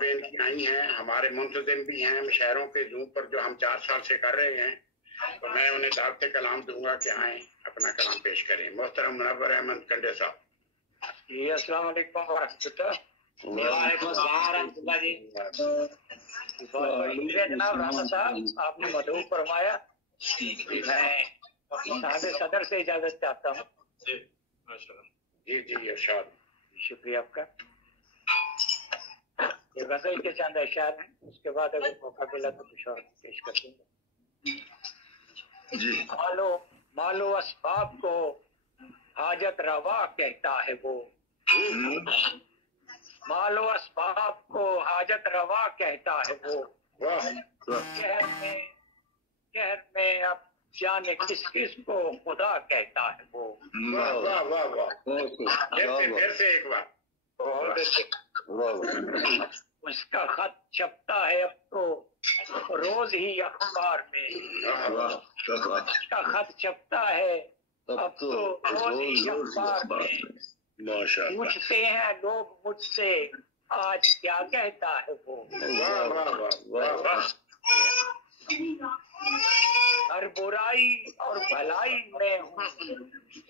کی آئی ہیں، ہمارے منتظم بھی ہیں مشاعروں کے زوم پر جو ہم 4 سال سے کر رہے ہیں، تو میں انہیں دعوت کلام دوں گا کہ آئیں اپنا کلام پیش کریں۔ محترم منور احمد کنڈے صاحب۔ جی السلام علیکم ورحمۃ اللہ۔ وعلیکم السلام ورحمۃ اللہ جی۔ بہت بہت شکریہ جناب رانا صاحب، آپ نے مدعو فرمایا۔ میں صاحب صدر سے اجازت چاہتا ہوں۔ جی ماشاء اللہ۔ جی جی ارشاد۔ شکریہ آپ کا۔ یہ غزل کے چند اشعار ہیں، اس کے بعد اگر موقع ملا تو کچھ اور پیش کر دوں گا۔ جی مالو اسباب کو حاجت روا کہتا ہے وہ، مالو اسباب کو حاجت روا کہتا ہے وہ، شہر میں اب جانے کس کس کو خدا کہتا ہے وہ۔ واہ واہ واہ واہ، پھر سے ایک بار۔ اس کا خط چھپتا ہے اب تو روز ہی اخبار میں، اس کا خط چھپتا ہے اب تو روز ہی اخبار میں، پوچھتے ہیں لوگ مجھ سے آج کیا کہتا ہے وہ۔ ہر برائی اور بھلائی میں ہوں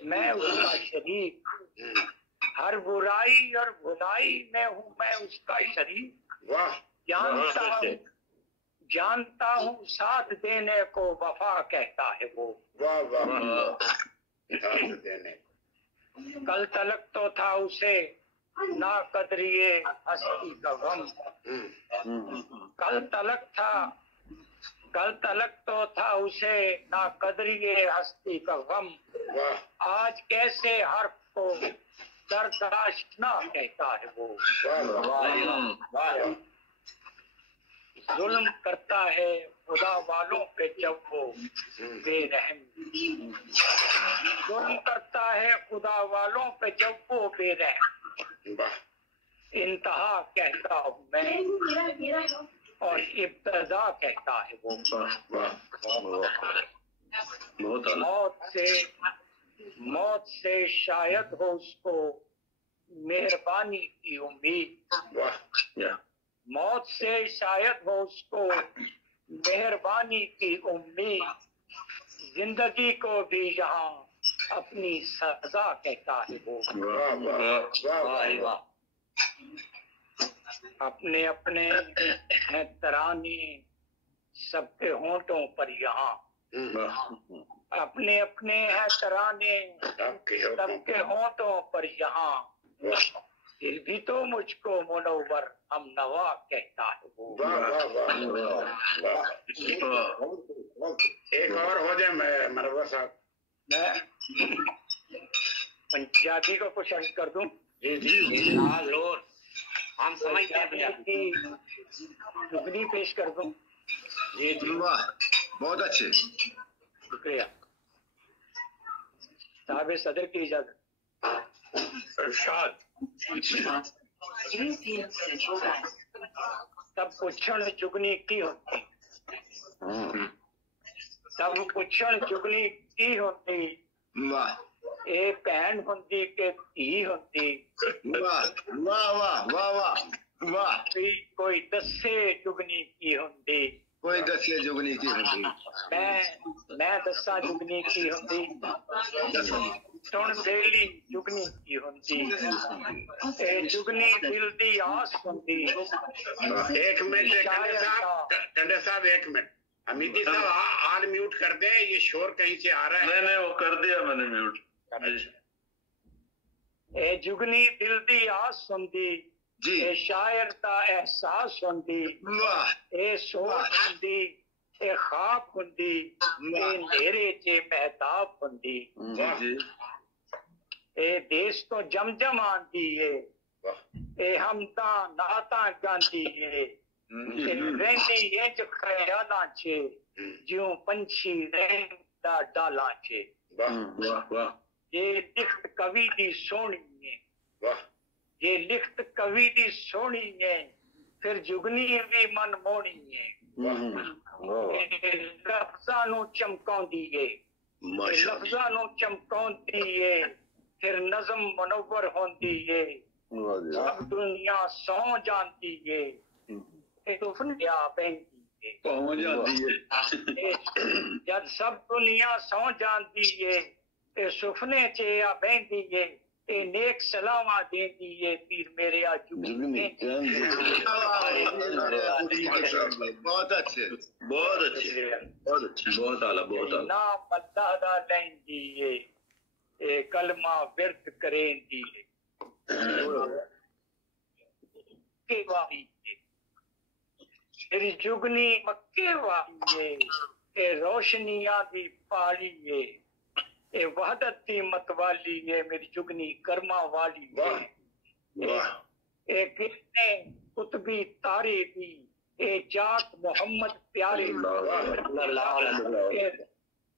میں اس کا شریک، ہر برائی اور بھلائی میں ہوں میں اس کا شریک، جانتا ہوں ساتھ دینے کو وفا کہتا ہے وہ۔ کل تلک تو تھا اسے نا قدری ہستی کا غم، کل تلک تو تھا اسے نا قدری ہستی کا غم، آج کیسے حرف کو درداشنا کہتا ہے وہ۔ ظلم کرتا ہے خدا والوں پہ جب وہ بے رحم، ظلم کرتا ہے خدا والوں پہ جب وہ بے رحم، انتہا کہتا ہوں میں اور ابتدا کہتا ہے وہ۔ موت سے شاید ہو اس کو مہربانی کی امید، موت سے شاید ہو اس کو مہربانی کی امید، زندگی کو بھی یہاں اپنی سزا کہتا ہے وہ۔ اپنے اپنے ہیں ترانے سب کے ہونٹوں پر یہاں، اپنے اپنے ہیں ترانے سب کے ہونٹوں پر یہاں، پھر بھی تو مجھ کو منور ہم نوا کہتا ہے وہ۔ ایک اور ہو جائے منور صاحب۔ میں پنجابی کو کچھ عرض کر دوں؟ جی جی ہم سمجھتے ہیں کی ٹکڑی پیش کر دوں؟ جی جی بہت اچھے، شکریہ۔ صاحب صدر کی اجازت۔ ارشاد۔ سب پچھڑ چگنی کی ہوتی، سب پچھڑ چگنی کی ہوتی، اے بہن ہوندی کہ دھی ہوندی، کوئی دسے چگنی کی ہوندی، کوئی دسے جگنی کی ہوتی، میں دساں جگنی کی ہوندی، سن بیلی جگنی کی ہوندی، اے جگنی دل دی آس ہوندی۔ ایک منٹ کنڈے صاحب، ایک منٹ، حمیدی صاحب آن میوٹ کر دیں، یہ شور کہیں سے آ رہا ہے۔ نہیں وہ کر دیا میں نے میوٹ۔ اے جگنی دل دی آس ہوندی، جی اے شاعر دا احساس ہوندی، اے سوچ ہوندی، اے خواب ہوندی، اے نیرے چے مہتاب ہوندی، اے دیس تو جم جم آندی ہے، اے ہمتاں نعتاں گاندی ہے، اے رہندی انج خیالاں چے جیوں پنچھی رہندا ڈالاں چے۔ یہ لکھت کبھی دی سونی ہے، یہ لکھت کبھی دی سونی ہے، پھر جگنی بھی من مونی ہے، لفظاں نو چمکاؤندی ہے، لفظاں نو چمکاؤندی ہے، پھر نظم منور ہوندی ہے، سب دنیا سو جانتی ہے، ਇਹ ਸੁਪਨਿਆ ਬੈਂਦੀ ਪਹੁੰਚ ਜਾਂਦੀ ਹੈ ਜਦ ਸਭ ਦੁਨੀਆ ਸੌ ਜਾਂਦੀ ਏ ਇਹ ਸੁਪਨੇ 'ਚ ਆ ਬੈਂਦੀ ਏ ਇਹ ਨੇਕ ਸਲਾਮਾਂ ਦੇਂਦੀ ਏ ਪੀਰ ਮੇਰੇ ਆ ਜੁਗਨੀ بہت اچھے بہت اچھے بہت اچھے بہت اعلیٰ بہت اعلیٰ نام اللہ دا لیندی ਏ ਇਹ ਕਲਮਾ ਵਿਰਤ ਕਰੇਂਦੀ ਏ ਕਿ ਵਾਹੀ ਤੇਰੀ ਜੁਗਨੀ ਮੱਕੇ ਵਾਲੀ ਏ ਇਹ ਰੋਸ਼ਨੀਆਂ ਦੀ ਪਾਲੀ ਏ ਇਹ ਵਹਦਤ ਦੀ ਮਤਵਾਲੀ ਏ ਮੇਰੀ ਜੁਗਨੀ ਕਰਮਾਂ ਵਾਲੀ ਏ ਇਹ ਕਿਤਨੇ ਕੁਤਬੀ ਤਾਰੇ ਦੀ ਇਹ ਜਾਤ ਮੁਹੰਮਦ ਪਿਆਰੇ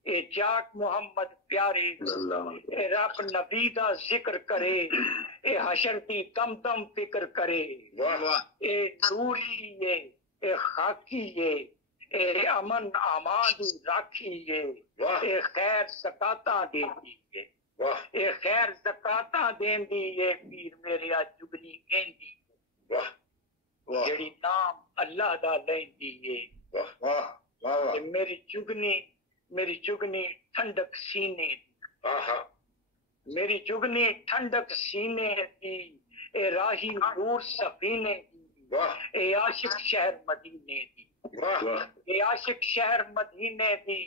ਇਹ ਜਾਤ ਮੁਹੰਮਦ ਪਿਆਰੇ ਇਹ ਰੱਬ ਨਬੀ ਦਾ ਜ਼ਿਕਰ ਕਰੇ ਇਹ ਹਸ਼ਰ ਦੀ ਦਮ ਦਮ ਫਿਕਰ ਕਰੇ ਇਹ ਨੂਰੀ ਏ ਇਹ ਖਾਕੀ ਏ ਇਹ ਅਮਨ ਆਮਾਨ ਦੀ ਰਾਖੀ ਏ ਇਹ ਖੈਰ ਜ਼ਕਾਤਾਂ ਦੇਂਦੀ ਏ ਇਹ ਖੈਰ ਜ਼ਕਾਤਾਂ ਦੇਂਦੀ ਏ ਪੀਰ ਮੇਰੇ ਆ ਜੁਗਨੀ ਕਹਿੰਦੀ ਜਿਹੜੀ ਨਾਮ ਅੱਲਾਹ ਦਾ ਲੈਂਦੀ ਏ ਤੇ ਮੇਰੀ ਜੁਗਨੀ ਠੰਡਕ ਸੀਨੇ ਮੇਰੀ ਜੁਗਨੀ ਠੰਡਕ ਸੀਨੇ ਦੀ ਇਹ ਰਾਹੀ ਨੂਰ ਸਫੀਨੇ ਦੀ ਇਹ ਆਸ਼ਿਕ ਸ਼ਹਿਰ ਮਦੀਨੇ ਦੀ ਇਹ ਆਸ਼ਿਕ ਸ਼ਹਿਰ ਮਦੀਨੇ ਦੀ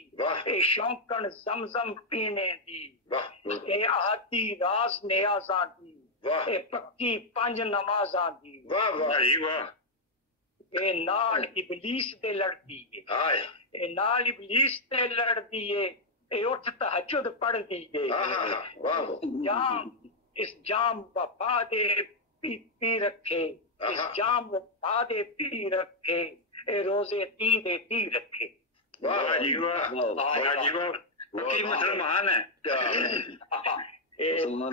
ਇਹ ਸ਼ੌਂਕਣ ਜ਼ਮਜ਼ਮ ਪੀਣੇ ਦੀ ਇਹ ਆਦੀ ਰਾਜ਼ ਨਿਆਜ਼ਾਂ ਦੀ ਇਹ ਪੱਕੀ ਪੰਜ ਨਮਾਜ਼ਾਂ ਦੀ ਇਹ ਨਾਲ ਇਬਲੀਸ ਤੇ ਲੜਦੀ ਏ ਇਹ ਨਾਲ ਇਬਲੀਸ ਤੇ ਲੜਦੀ ਏ ਇਹ ਉੱਠ ਤਹਜੁਦ ਪੜਦੀ ਏ ਜਾਮ ਇਸ ਜਾਮ ਵਫਾ ਦੇ ਪੀ ਰੱਖੇ ਇਸ ਜਾਮ ਵਫਾ ਦੇ ਪੀ ਰੱਖੇ ਇਹ روزے 30 ਦੇ 30 رکھے واہ جی واہ واہ جی واہ وکیل مسلمان ہے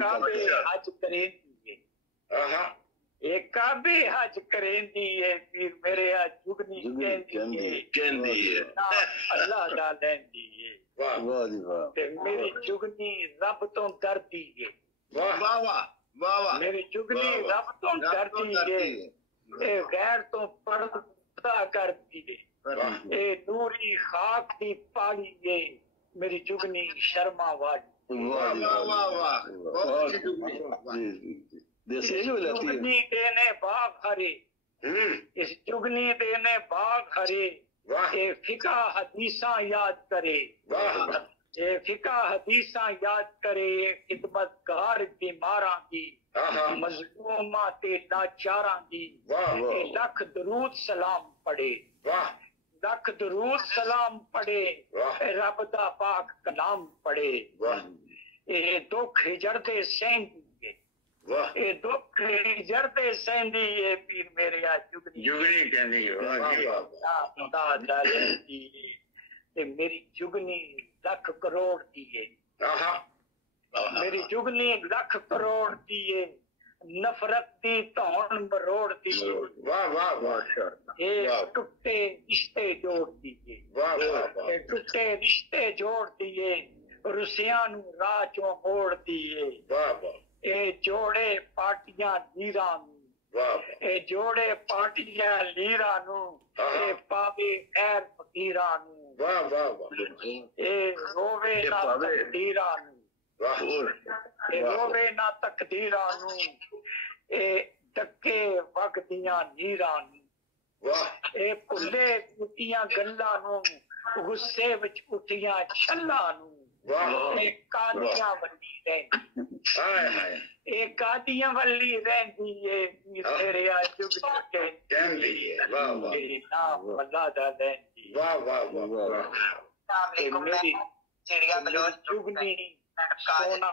کعبے حج کریں دیئے کعبے حج کریں دیئے پھر میرے حج جگنی کہن دیئے اللہ دا لین دیئے میری جگنی رب تو ڈر دیئے میری جگنی رب تو ڈر دیئے غیر تو پردہ کر دیئے اے نوری خاک دی پالی ہے میری جگنی شرما والی اس جگنی دینے باغ ہرے اس جگنی دینے باغ ہرے اے فقہ حدیثاں یاد کرے اے فقہ حدیثاں یاد کرے خدمت گار بیماراں دی مظلوماں تے لاچاراں دی اے لکھ درود سلام پڑھے لکھ درود سلام پڑھے رب دا پاک کلام پڑھے اے دکھ ہجردے سہندی اے دکھ ہجردے سہندی اے پیر میرے آ جگنی کہندی خدا دالندی اے میری جگنی لکھ کروڑ دیئے میری جگنی لکھ کروڑ دیئے نفرت دی تون مروڑ دیئے واہ واہ واہ اے ٹوٹے رشتے جوڑ دیئے اے ٹوٹے رشتے جوڑ دیئے روسیاں نو راہ چوں موڑ دیئے اے جوڑے پارٹیاں لیراں نو اے جوڑے پارٹیاں لیراں نو اے پاوے خیر فقیراں نو اے روے نہ تقدیراں نو اے روے نہ تقدیراں نو اے ڈکے وگدیاں نیراں نو اے بھلے ٹوٹیاں گلاں نو غصے وچ اٹھیاں چھلاں نو اے قادیاں ولی رہندی اے قادیاں ولی رہندی اے تیرے آ جگنی کہندی ہے واہ واہ نام اللہ دا لہندی واہ واہ واہ السلام علیکم میں چڑیا بلوچ جگنی سونا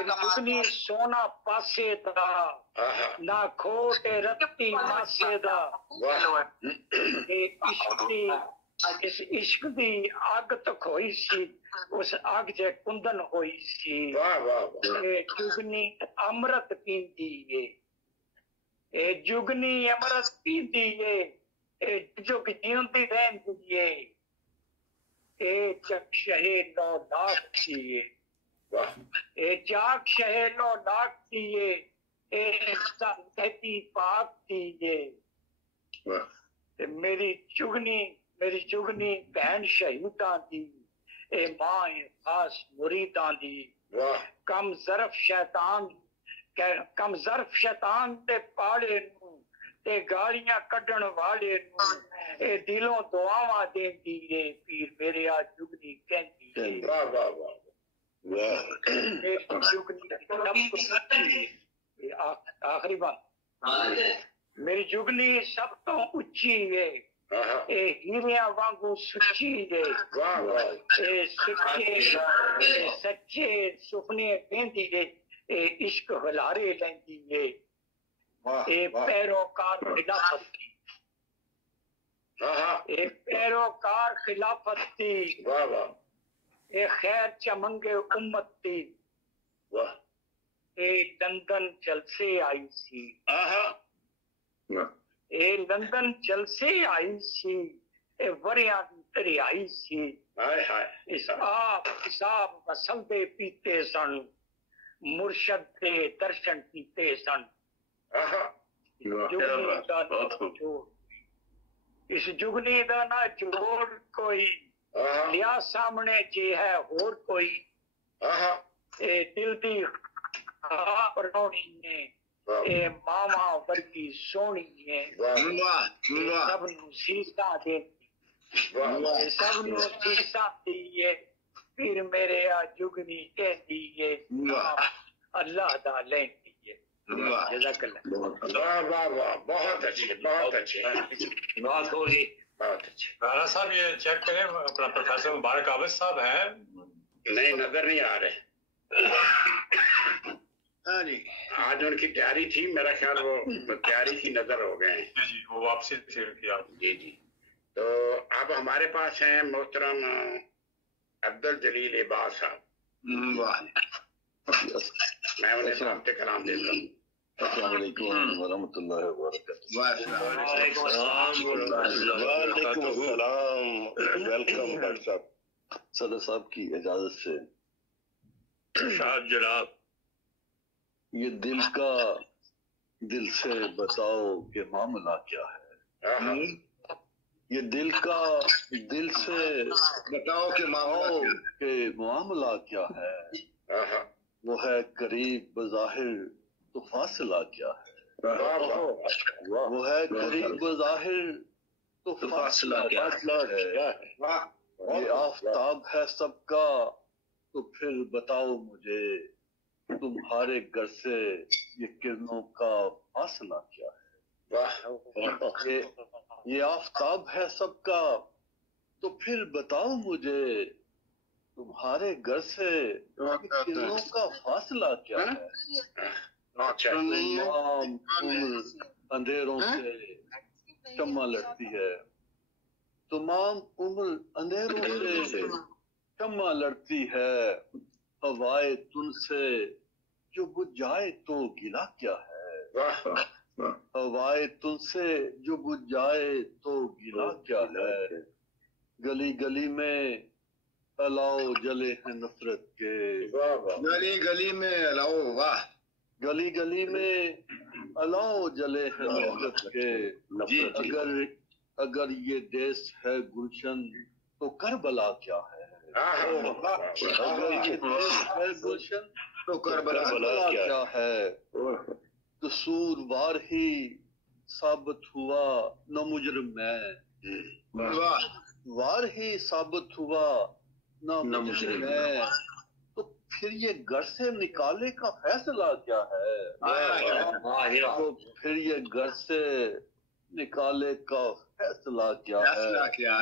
جگنی سونا پاسے دا نہ کھوٹے رتی ماسے دا اس عشق دی آگ تک ہوئی سی اس آگ جے کندن ہوئی سی جگنی امرت پیندی ہے جگنی امرت پیندی ہے جو جیندی رہندی ہے اے چک شہے نو لاکھ دیئے اے چاک شہے نو لاکھ دیئے کہتی پاک تھی یہ میری چگنی بہن شہیداں دی اے ماں خاص مریداں دی کم ظرف شیطان تے پاڑے نوں تے گالیاں کڈن والے نوں اے دلوں دعاواں دیندی اے پیر میرے آ چگنی کہندی اے واہ واہ واہ آخری بات میری جگنی سب تو اچھی ہے اے ہیریاں وانگو سچی ہے اے سچے سپنے پیندی ہے اے عشق ہلارے لیندی ہے اے پیروکار خلافت کی اے پیروکار خلافت کی اے خیر چمنگے امت تھی اے لندن جلسے آئی سی اے لندن جلسے آئی سی اے وریاں دی تری آئی سی حساب مسلبے پیتے سن مرشد دے درشن کیتے سن اس جگنی دا نہ جوڑ کوئی لیا سامنے جی ہے اور کوئی اے دل دی خواب رونی ہے اے ماما ورگی سونی ہے سب نو سیسا دے سب نو سیسا دیئے پھر میرے آ جگنی کہہ دیئے اللہ دا لین دیئے جزاک اللہ واہ واہ واہ بہت اچھے بہت اچھے بہت ہو جی بہت اچھے رانا صاحب یہ چیک کریں اپنا پروفیسر مبارک عابد صاحب ہیں نہیں نظر نہیں آ رہے آج ان کی تیاری تھی میرا خیال وہ تیاری کی نظر ہو گئے ہیں جی وہ واپسی کی آپ جی جی تو اب ہمارے پاس ہیں محترم عبدالجلیل عباس صاحب میں انہیں ضابط کلام دیتا ہوں السلام علیکم ورحمۃ اللہ وبرکاتہ وعلیکم السلام ویلکم ڈاکٹر صاحب صدر صاحب کی اجازت سے ارشاد جناب یہ دل سے بتاؤ کہ معاملہ کیا ہے یہ دل سے بتاؤ کہ معاملہ کیا ہے وہ ہے قریب بظاہر تو فاصلہ کیا ہے وہ ہے قریب بظاہر تو فاصلہ کیا ہے یہ آفتاب ہے سب کا تو پھر بتاؤ مجھے تمہارے گھر سے یہ کرنوں کا فاصلہ کیا ہے یہ آفتاب ہے سب کا تو پھر بتاؤ مجھے تمہارے گھر سے کرنوں کا فاصلہ کیا ہے تمام عمر اندھیروں سے شمع لڑتی ہے تمام عمر اندھیروں سے شمع لڑتی ہے ہوائے تن سے جو بجھ جائے تو گلا کیا ہے ہوائے تن سے جو بجھ جائے تو گلا کیا ہے گلی گلی میں الاؤ جلے ہیں نفرت کے گلی میں الاؤ واہ گلی گلی میں الاؤ جلے ہیں نفرت کے اگر یہ دیس ہے گلشن تو کربلا کیا ہے اگر یہ دیس ہے گلشن تو کربلا کیا ہے قصوروار ہی ثابت ہوا نہ مجرم میں وار ہی ثابت ہوا نہ مجرم میں تو پھر یہ گھر سے نکالے کا فیصلہ کیا ہے تو پھر یہ گھر سے نکالے کا فیصلہ کیا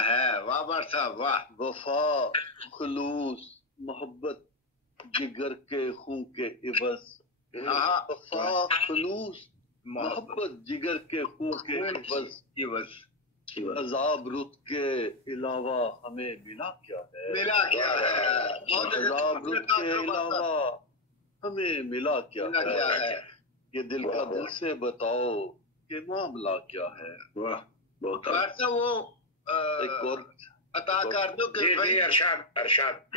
ہے واہ بار صاحب واہ وفا خلوص محبت جگر کے خون کے عوض وفا خلوص محبت جگر کے خون کے عوض عذاب رت کے علاوہ ہمیں ملا کیا ہے عذاب رت کے علاوہ ہمیں ملا کیا ہے یہ دل کا دل سے بتاؤ کہ معاملہ کیا ہے وہ عطا کر دو کہ ارشاد